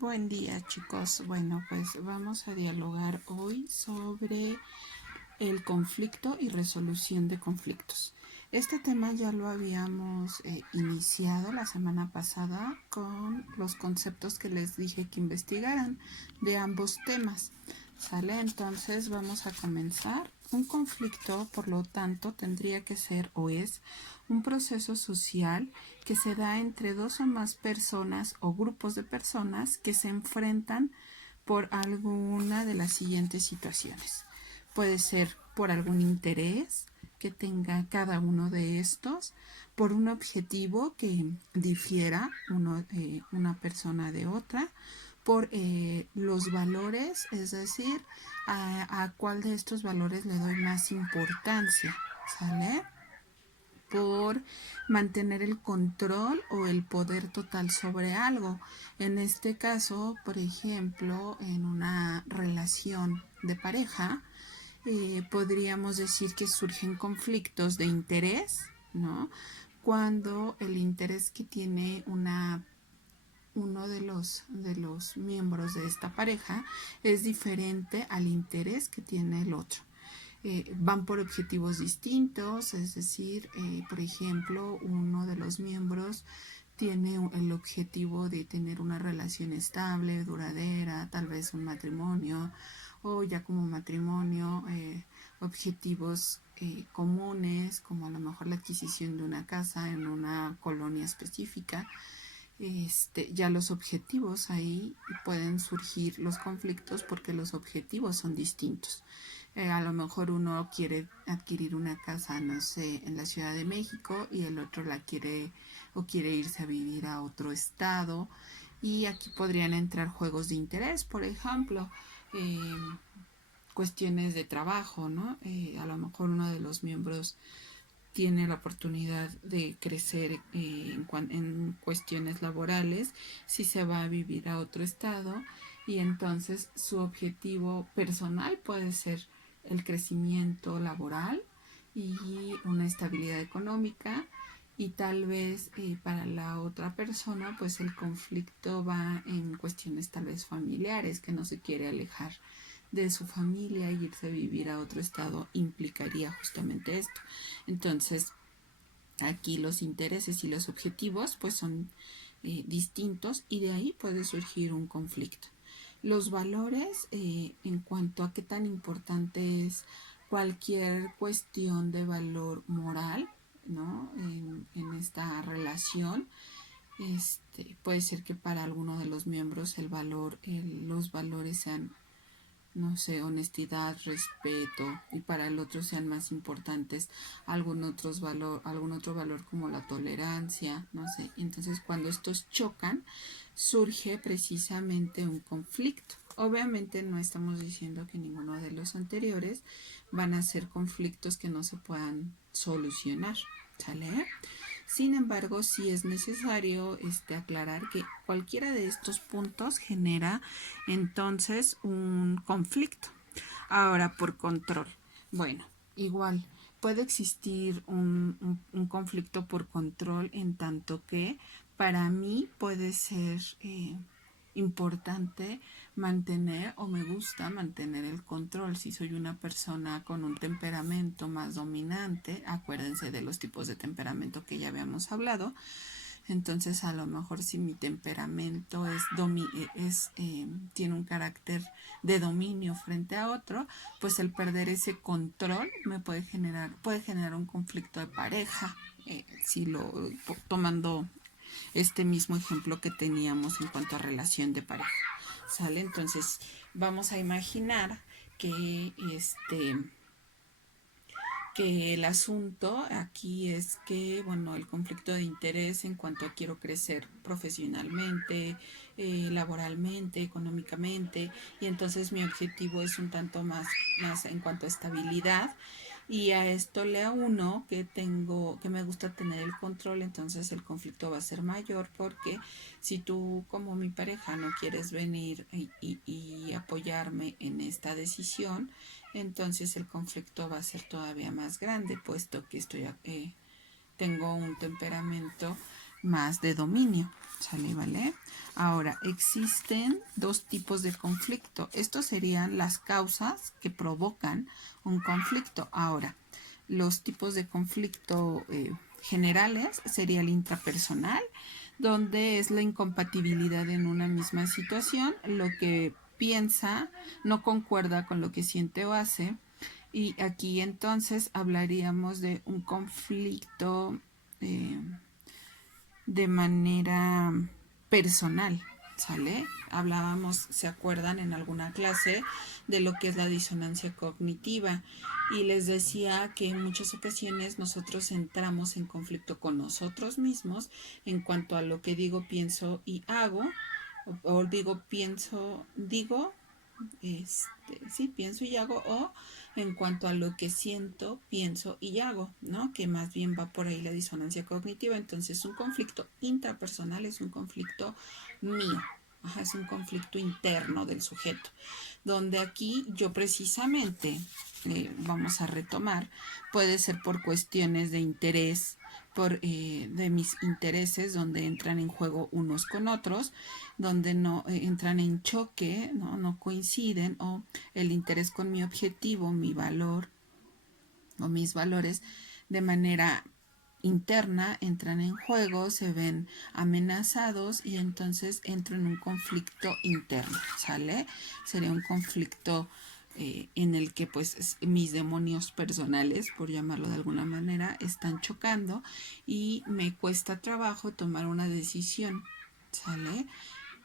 Buen día, chicos. Bueno, pues vamos a dialogar hoy sobre el conflicto y resolución de conflictos. Este tema ya lo habíamos iniciado la semana pasada con los conceptos que les dije que investigaran de ambos temas. ¿Sale? Entonces vamos a comenzar. Un conflicto, por lo tanto, tendría que ser o es un proceso social que se da entre dos o más personas o grupos de personas que se enfrentan por alguna de las siguientes situaciones. Puede ser por algún interés que tenga cada uno de estos, por un objetivo que difiera una persona de otra, por los valores, es decir, a cuál de estos valores le doy más importancia, ¿sale? Por mantener el control o el poder total sobre algo. En este caso, por ejemplo, en una relación de pareja, podríamos decir que surgen conflictos de interés, ¿no? Cuando el interés que tiene uno de los miembros de esta pareja es diferente al interés que tiene el otro. Van por objetivos distintos, es decir, por ejemplo, uno de los miembros tiene el objetivo de tener una relación estable, duradera, tal vez un matrimonio, o ya como matrimonio, objetivos comunes, como a lo mejor la adquisición de una casa en una colonia específica. Ya los objetivos ahí pueden surgir los conflictos porque los objetivos son distintos. A lo mejor uno quiere adquirir una casa, no sé, en la Ciudad de México y el otro la quiere o quiere irse a vivir a otro estado. Y aquí podrían entrar juegos de interés, por ejemplo, cuestiones de trabajo, ¿no? A lo mejor uno de los miembros tiene la oportunidad de crecer en cuestiones laborales si se va a vivir a otro estado, y entonces su objetivo personal puede ser el crecimiento laboral y una estabilidad económica, y tal vez para la otra persona pues el conflicto va en cuestiones tal vez familiares, que no se quiere alejar de su familia y irse a vivir a otro estado implicaría justamente esto. Entonces, aquí los intereses y los objetivos pues son distintos, y de ahí puede surgir un conflicto. Los valores, en cuanto a qué tan importante es cualquier cuestión de valor moral, ¿no? En esta relación, puede ser que para alguno de los miembros los valores sean, no sé, honestidad, respeto, y para el otro sean más importantes algún otro valor como la tolerancia, no sé. Entonces, cuando estos chocan, surge precisamente un conflicto. Obviamente no estamos diciendo que ninguno de los anteriores van a ser conflictos que no se puedan solucionar, ¿sale? Sin embargo, sí es necesario aclarar que cualquiera de estos puntos genera entonces un conflicto. Ahora, por control. Bueno, igual puede existir un conflicto por control, en tanto que para mí puede ser importante mantener, o me gusta mantener el control. Si soy una persona con un temperamento más dominante, acuérdense de los tipos de temperamento que ya habíamos hablado. Entonces, a lo mejor si mi temperamento tiene un carácter de dominio frente a otro, pues el perder ese control me puede generar un conflicto de pareja, tomando este mismo ejemplo que teníamos en cuanto a relación de pareja. ¿Sale? Entonces, vamos a imaginar que que el asunto aquí es que, bueno, el conflicto de interés en cuanto a quiero crecer profesionalmente, laboralmente, económicamente, y entonces mi objetivo es un tanto más en cuanto a estabilidad, y a esto le uno que me gusta tener el control. Entonces el conflicto va a ser mayor, porque si tú como mi pareja no quieres venir y apoyarme en esta decisión, entonces el conflicto va a ser todavía más grande, puesto que tengo un temperamento más de dominio. ¿Sale? ¿Vale? Ahora, existen dos tipos de conflicto. Estos serían las causas que provocan un conflicto. Ahora, los tipos de conflicto generales sería el intrapersonal, donde es la incompatibilidad en una misma situación, lo que piensa no concuerda con lo que siente o hace. Y aquí entonces hablaríamos de un conflicto de manera personal, ¿sale? Hablábamos, ¿se acuerdan en alguna clase de lo que es la disonancia cognitiva? Y les decía que en muchas ocasiones nosotros entramos en conflicto con nosotros mismos en cuanto a lo que digo, pienso y hago, o digo, pienso, digo, sí, pienso y hago, o en cuanto a lo que siento, pienso y hago, ¿no? Que más bien va por ahí la disonancia cognitiva. Entonces, un conflicto intrapersonal es un conflicto mío. Ajá, es un conflicto interno del sujeto, donde aquí yo precisamente, vamos a retomar, puede ser por cuestiones de interés, de mis intereses, donde entran en juego unos con otros, donde no entran en choque, no coinciden, o el interés con mi objetivo, mi valor o mis valores de manera interna entran en juego, se ven amenazados y entonces entro en un conflicto interno, ¿sale? Sería un conflicto en el que pues mis demonios personales, por llamarlo de alguna manera, están chocando y me cuesta trabajo tomar una decisión, ¿sale?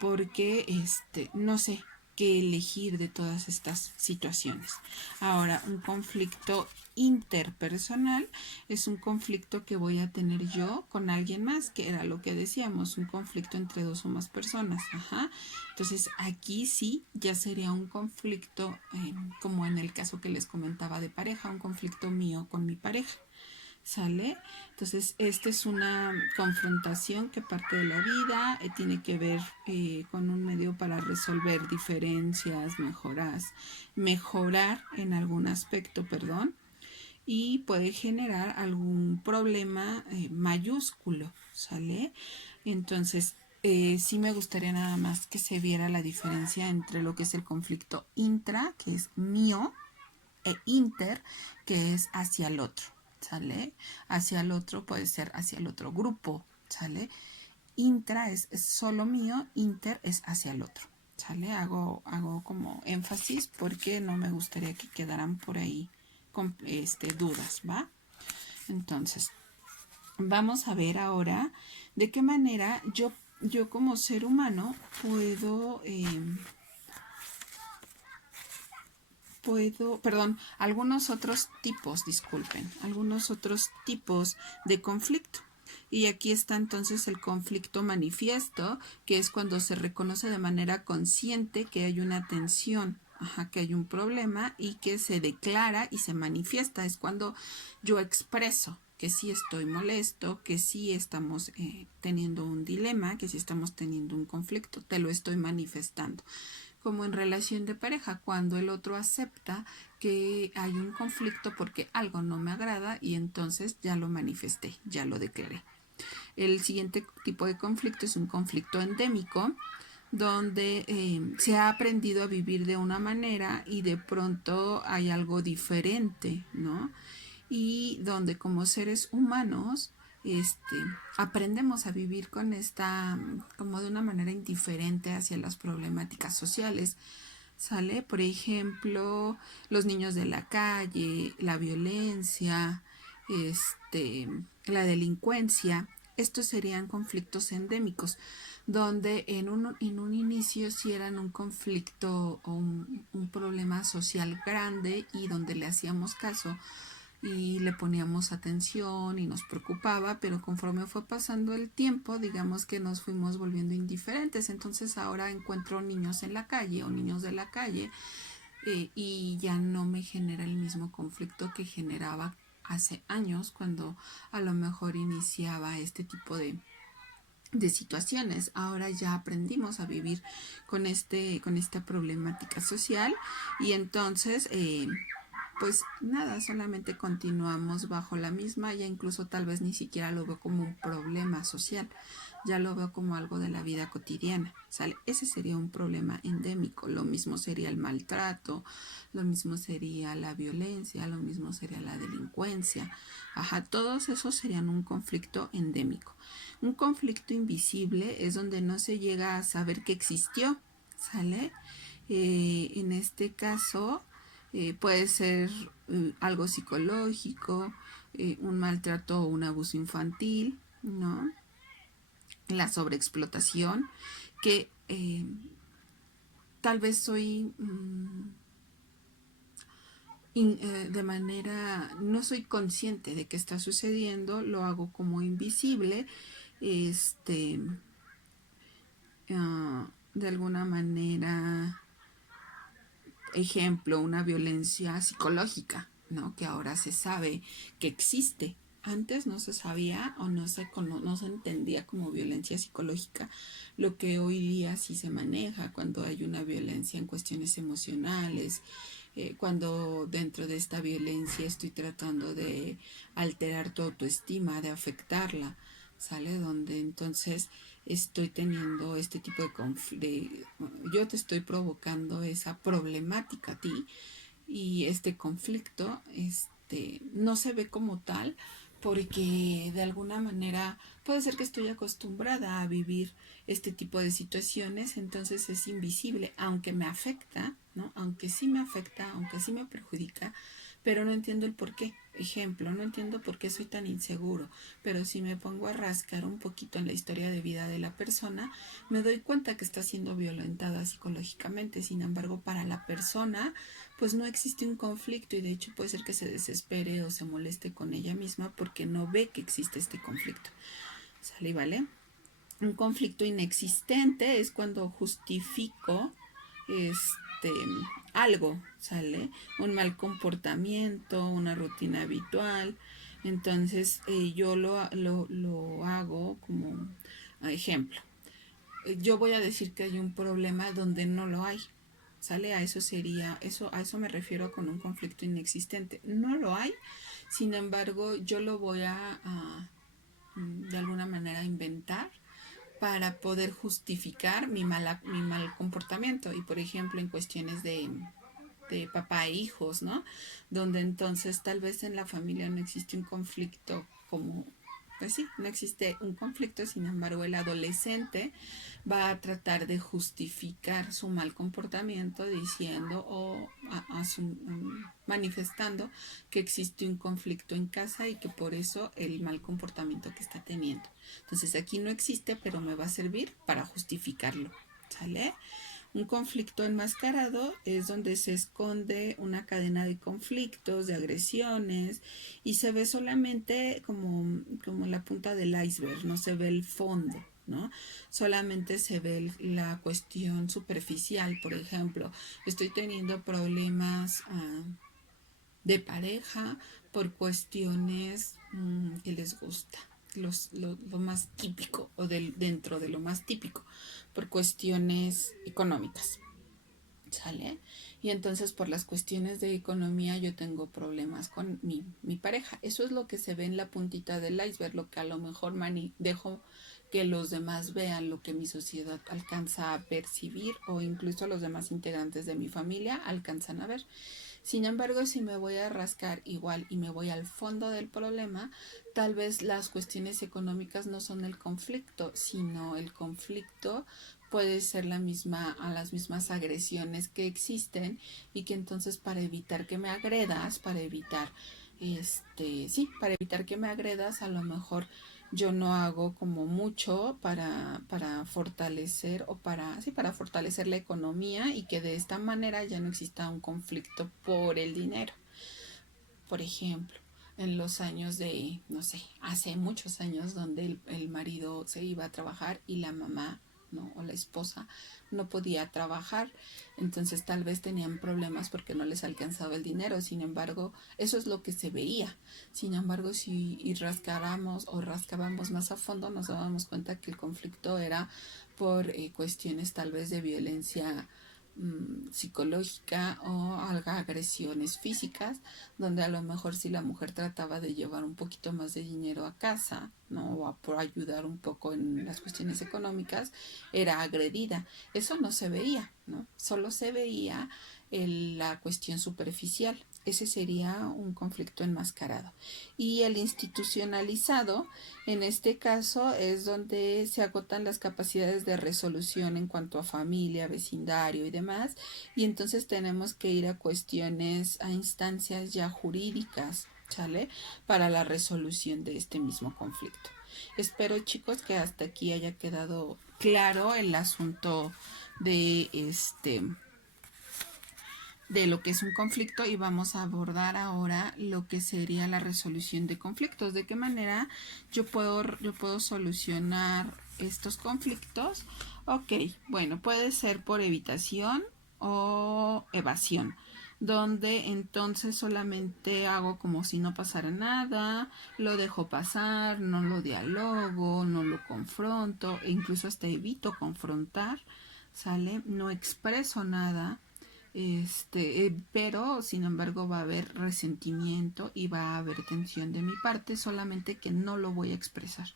Porque no sé qué elegir de todas estas situaciones. Ahora, un conflicto interpersonal es un conflicto que voy a tener yo con alguien más, que era lo que decíamos, un conflicto entre dos o más personas. Ajá. Entonces, aquí sí ya sería un conflicto, como en el caso que les comentaba de pareja, un conflicto mío con mi pareja. ¿Sale? Entonces, esta es una confrontación que parte de la vida, tiene que ver con un medio para resolver diferencias, mejorar en algún aspecto, perdón, y puede generar algún problema mayúsculo, ¿sale? Entonces, sí me gustaría nada más que se viera la diferencia entre lo que es el conflicto intra, que es mío, e inter, que es hacia el otro, ¿sale? Hacia el otro puede ser hacia el otro grupo, ¿sale? Intra es solo mío, inter es hacia el otro, ¿sale? Hago como énfasis porque no me gustaría que quedaran por ahí con dudas, ¿va? Entonces, vamos a ver ahora de qué manera yo como ser humano algunos otros tipos de conflicto. Y aquí está entonces el conflicto manifiesto, que es cuando se reconoce de manera consciente que hay una tensión, que hay un problema y que se declara y se manifiesta. Es cuando yo expreso que sí estoy molesto, que sí estamos teniendo un dilema, que sí estamos teniendo un conflicto, te lo estoy manifestando. Como en relación de pareja, cuando el otro acepta que hay un conflicto porque algo no me agrada y entonces ya lo manifesté, ya lo declaré. El siguiente tipo de conflicto es un conflicto endémico, donde se ha aprendido a vivir de una manera y de pronto hay algo diferente, ¿no? Y donde como seres humanos aprendemos a vivir con esta, como de una manera indiferente hacia las problemáticas sociales, ¿sale? Por ejemplo, los niños de la calle, la violencia, la delincuencia. Estos serían conflictos endémicos, donde en un inicio sí eran un conflicto o un problema social grande y donde le hacíamos caso y le poníamos atención y nos preocupaba, pero conforme fue pasando el tiempo, digamos que nos fuimos volviendo indiferentes. Entonces ahora encuentro niños en la calle o niños de la calle y ya no me genera el mismo conflicto que generaba hace años cuando a lo mejor iniciaba este tipo de situaciones. Ahora ya aprendimos a vivir con esta problemática social y entonces pues nada, solamente continuamos bajo la misma, ya incluso tal vez ni siquiera lo veo como un problema social, ya lo veo como algo de la vida cotidiana, ¿sale? Ese sería un problema endémico, lo mismo sería el maltrato, lo mismo sería la violencia, lo mismo sería la delincuencia, ajá, todos esos serían un conflicto endémico. Un conflicto invisible es donde no se llega a saber que existió, ¿sale? En este caso puede ser algo psicológico, un maltrato o un abuso infantil, ¿no? La sobreexplotación, que tal vez soy de manera, no soy consciente de que está sucediendo, lo hago como invisible, de alguna manera, ejemplo, una violencia psicológica, ¿no? Que ahora se sabe que existe. Antes no se sabía o no se entendía como violencia psicológica, lo que hoy día sí se maneja cuando hay una violencia en cuestiones emocionales, cuando dentro de esta violencia estoy tratando de alterar tu autoestima, de afectarla, ¿sale? Donde entonces estoy teniendo este tipo de yo te estoy provocando esa problemática a ti y este conflicto no se ve como tal porque de alguna manera puede ser que estoy acostumbrada a vivir este tipo de situaciones, entonces es invisible, aunque me afecta, ¿no? Aunque sí me afecta, aunque sí me perjudica, pero no entiendo el por qué. Ejemplo, no entiendo por qué soy tan inseguro, pero si me pongo a rascar un poquito en la historia de vida de la persona, me doy cuenta que está siendo violentada psicológicamente. Sin embargo, para la persona, pues no existe un conflicto y de hecho puede ser que se desespere o se moleste con ella misma porque no ve que existe este conflicto. ¿Sale y vale? Un conflicto inexistente es cuando justifico este algo, ¿sale? Un mal comportamiento, una rutina habitual. Entonces yo lo hago como ejemplo. Yo voy a decir que hay un problema donde no lo hay. ¿Sale? A eso me refiero con un conflicto inexistente. No lo hay, sin embargo, yo lo voy a de alguna manera inventar para poder justificar mi mal comportamiento. Y por ejemplo, en cuestiones de papá e hijos, ¿no? Donde entonces tal vez en la familia no existe un conflicto como, pues sí, no existe un conflicto, sin embargo el adolescente va a tratar de justificar su mal comportamiento diciendo o manifestando que existe un conflicto en casa y que por eso el mal comportamiento que está teniendo. Entonces aquí no existe, pero me va a servir para justificarlo. ¿Sale? Un conflicto enmascarado es donde se esconde una cadena de conflictos, de agresiones y se ve solamente como la punta del iceberg, no se ve el fondo, ¿no? Solamente se ve la cuestión superficial, por ejemplo, estoy teniendo problemas de pareja por cuestiones que les gusta. Lo más típico o dentro de lo más típico por cuestiones económicas, ¿sale? Y entonces por las cuestiones de economía yo tengo problemas con mi pareja. Eso es lo que se ve en la puntita del iceberg, lo que a lo mejor dejo que los demás vean, lo que mi sociedad alcanza a percibir o incluso los demás integrantes de mi familia alcanzan a ver. Sin embargo, si me voy a rascar igual y me voy al fondo del problema, tal vez las cuestiones económicas no son el conflicto, sino el conflicto puede ser a las mismas agresiones que existen y que entonces para evitar que me agredas, para evitar que me agredas, a lo mejor yo no hago como mucho para fortalecer para fortalecer la economía y que de esta manera ya no exista un conflicto por el dinero. Por ejemplo, en los años no sé, hace muchos años donde el marido se iba a trabajar y la mamá, ¿no? O la esposa no podía trabajar, entonces tal vez tenían problemas porque no les alcanzaba el dinero. Sin embargo, eso es lo que se veía. Sin embargo, si rascábamos más a fondo, nos dábamos cuenta que el conflicto era por cuestiones tal vez de violencia psicológica o agresiones físicas, donde a lo mejor si la mujer trataba de llevar un poquito más de dinero a casa, ¿no? O por ayudar un poco en las cuestiones económicas, era agredida. Eso no se veía, ¿no? Solo se veía la cuestión superficial. Ese sería un conflicto enmascarado. Y el institucionalizado, en este caso, es donde se agotan las capacidades de resolución en cuanto a familia, vecindario y demás, y entonces tenemos que ir a cuestiones, a instancias ya jurídicas, ¿sale? Para la resolución de este mismo conflicto. Espero, chicos, que hasta aquí haya quedado claro el asunto de de lo que es un conflicto, y vamos a abordar ahora lo que sería la resolución de conflictos. ¿De qué manera yo puedo solucionar estos conflictos? Ok, bueno, puede ser por evitación o evasión, donde entonces solamente hago como si no pasara nada, lo dejo pasar, no lo dialogo, no lo confronto, e incluso hasta evito confrontar, ¿sale? No expreso nada, pero sin embargo va a haber resentimiento y va a haber tensión de mi parte, solamente que no lo voy a expresar.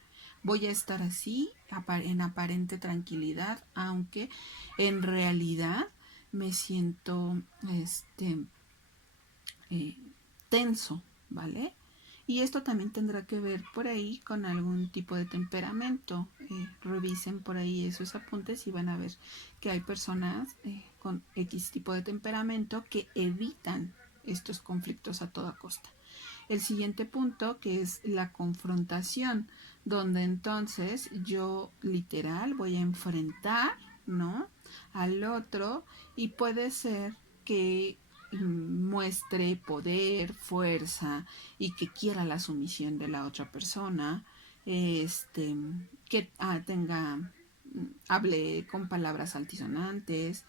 Voy a estar así en aparente tranquilidad, aunque en realidad me siento eh, tenso, ¿vale? Y esto también tendrá que ver por ahí con algún tipo de temperamento. Revisen por ahí esos apuntes y van a ver que hay personas con X tipo de temperamento que evitan estos conflictos a toda costa. El siguiente punto, que es la confrontación, donde entonces yo literal voy a enfrentar, ¿no?, al otro, y puede ser que muestre poder, fuerza, y que quiera la sumisión de la otra persona, que hable con palabras altisonantes,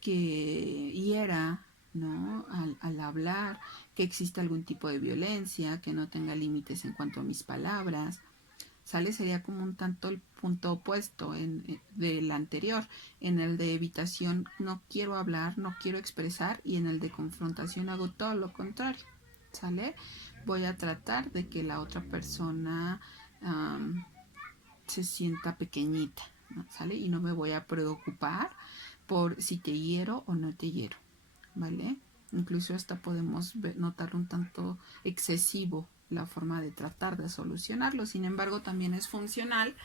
que hiera, ¿no?, al hablar, que exista algún tipo de violencia, que no tenga límites en cuanto a mis palabras, ¿sale? Sería como un tanto el punto opuesto del anterior. En el de evitación no quiero hablar, no quiero expresar, y en el de confrontación hago todo lo contrario, ¿sale? Voy a tratar de que la otra persona se sienta pequeñita, ¿no? ¿Sale? Y no me voy a preocupar por si te hiero o no te hiero, ¿vale? Incluso hasta podemos notar un tanto excesivo la forma de tratar de solucionarlo. Sin embargo, también es funcional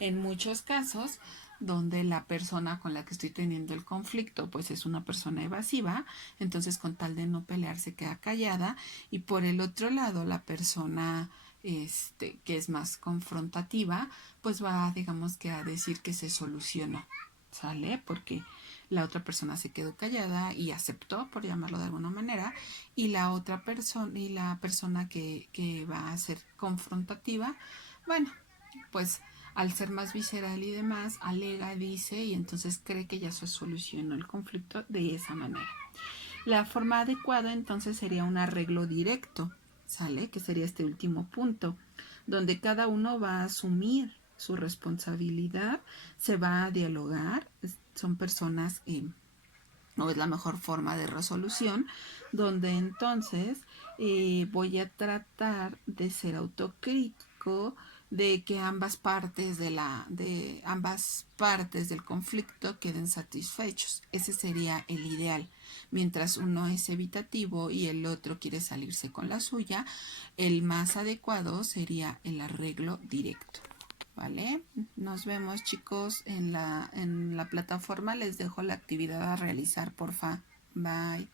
en muchos casos donde la persona con la que estoy teniendo el conflicto pues es una persona evasiva, entonces con tal de no pelear se queda callada, y por el otro lado la persona que es más confrontativa pues va, digamos, que a decir que se solucionó, ¿sale? Porque la otra persona se quedó callada y aceptó, por llamarlo de alguna manera, y la persona que va a ser confrontativa, bueno, pues al ser más visceral y demás, alega, dice, y entonces cree que ya se solucionó el conflicto de esa manera. La forma adecuada entonces sería un arreglo directo, ¿sale? Que sería este último punto, donde cada uno va a asumir su responsabilidad, se va a dialogar, son personas, o es la mejor forma de resolución, donde entonces voy a tratar de ser autocrítico, de que ambas partes del conflicto queden satisfechos. Ese sería el ideal. Mientras uno es evitativo y el otro quiere salirse con la suya, el más adecuado sería el arreglo directo, ¿vale? Nos vemos, chicos, en la plataforma. Les dejo la actividad a realizar, porfa. Bye.